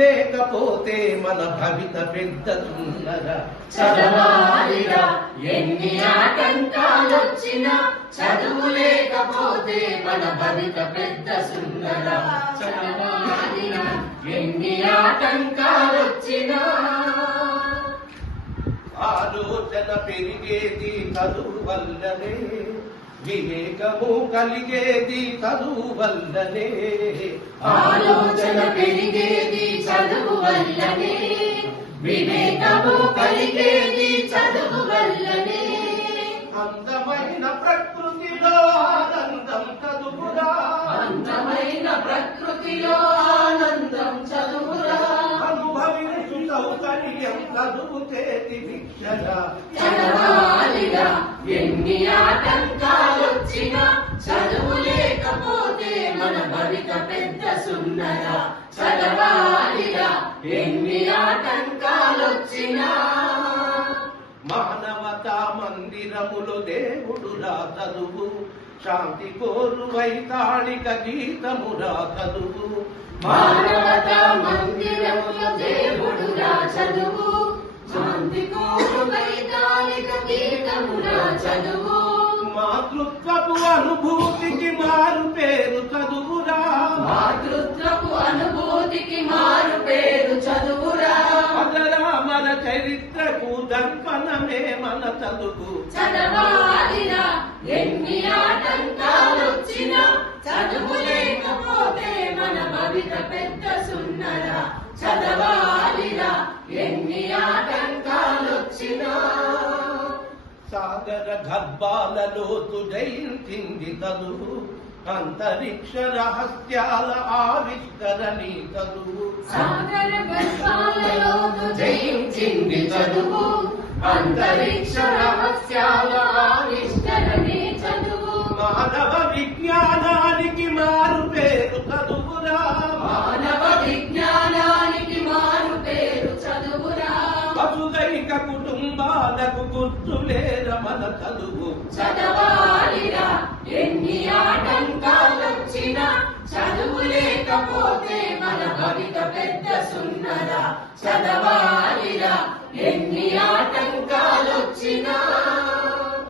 లేకపోతే మన భవిత పెద్ద సుందర. చదవాలిరా ఎన్ని ఆటంకాలొచ్చినా, చదువు లేకపోతే మన భవిత పెద్ద సుందర. చదవాలిరా ఎన్ని ఆటంకాలొచ్చినా. ఆలోచన పెరిగేది చదువు వల్లనే, వివేకము కలిగేది చదువు వల్లనే. ఆలోచన పెరిగేది చదువు వల్లనే, వివేకము కలిగేది చదువు వల్లనే. అందమైన ప్రకృతిలో ఆనందం చదువురా, అందమైన ప్రకృతిలో ఆనందం చదువురా. అనుభవించు సౌకర్యం చదువు చేతి భిక్షరా. చదవాలిరా ఎన్ని ఆటంకాలొచ్చినా, చదువు లేకపోతే మన భవిత పెద్ద సుందర. చదవాలిరా ఎన్ని ఆటంకాలొచ్చినా. మానవతా మందిరములు దేవుడురా చదువు, శాంతి కోరు వైతాళిక గీతమురా చదువు. మానవతా మందిరములో దేవుడురా చదువు, శాంతి కోరు వైతాళిక గీతమురా చదువు. మాతృత్వపు అనుభూతికి మారు పేరు చదువురా, మాతృత్వపు అనుభూతికి మారు పేరు చదువురా. అజరామర చరిత్రకు దర్పణమే మన చదువు. చదవాలిరా ఎన్ని ఆటంకాలొచ్చినా, చదువు లేకపోతే మన భవిత పెద్ద సుందర. చదవాలిరా ఎన్ని ఆటంకాలొచ్చినా. సాగర గర్భాలలో జయించింది చదువు, అంతరిక్ష రహస్యాల ఆవిష్కరణి చదువు. సాగర గర్భాలలో జయించింది చదువు, అంతరిక్ష రహస్యాల ఆవిష్కరణి చదువు. మానవ విజ్ఞానానికి మారు పేరు చదువురా, మానవ విజ్ఞానానికి మారు పేరు చదువురా. వసుదైక కుటుంబాలకు గుర్తులేర మన చదువు. చదవాలిరా ఎన్ని ఆటంకాలొచ్చినా, చదువు లేకపోతే మన భవిత పెద్ద సుందర. చదవ